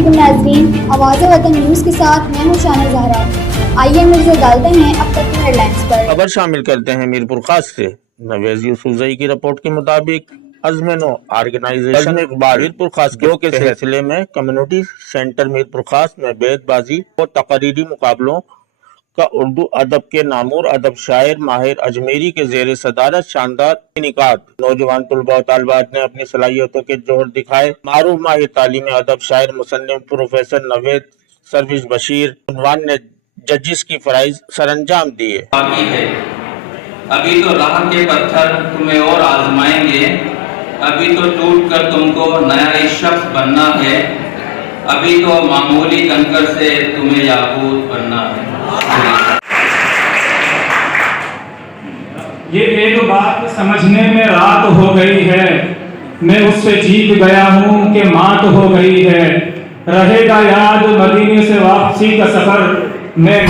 علیکم ناظرین، آواز وطن نیوز کے ساتھ میں ہوں شانہ زہرا۔ آئیے نظر ڈالتے ہیں اب تک کی ہیڈ لائنز پر۔ خبر شامل کرتے ہیں میرپور خاص سے۔ نویز یوسفزئی کی رپورٹ کے مطابق عزم آرگنائزیشن میرپور خاص کے سلسلے میں کمیونٹی سینٹر میرپور خاص میں بیت بازی اور تقریری مقابلوں کا اردو ادب کے نامور ادب شاعر ماہر اجمیری کے زیر صدارت شاندار انعقاد۔ نوجوان طلباء و طالبات نے اپنی صلاحیتوں کے جوہر دکھائے۔ معروف ماہر تعلیم ادب شاعر مصنف پروفیسر نوید سروش بشیر عنوان نے ججز کی فرائض سر انجام دیے۔ ابھی تو راہ کے پتھر تمہیں اور آزمائیں گے، ابھی تو ٹوٹ کر تم کو نیا ایک شخص بننا ہے، ابھی تو معمولی کنکر سے تمہیں یاقوت بننا ہے۔ یہ ایک بات سمجھنے میں رات ہو گئی ہے، میں اس سے جیت گیا ہوں کہ مات ہو گئی ہے، رہے گا یاد مدینے سے واپسی کا سفر میں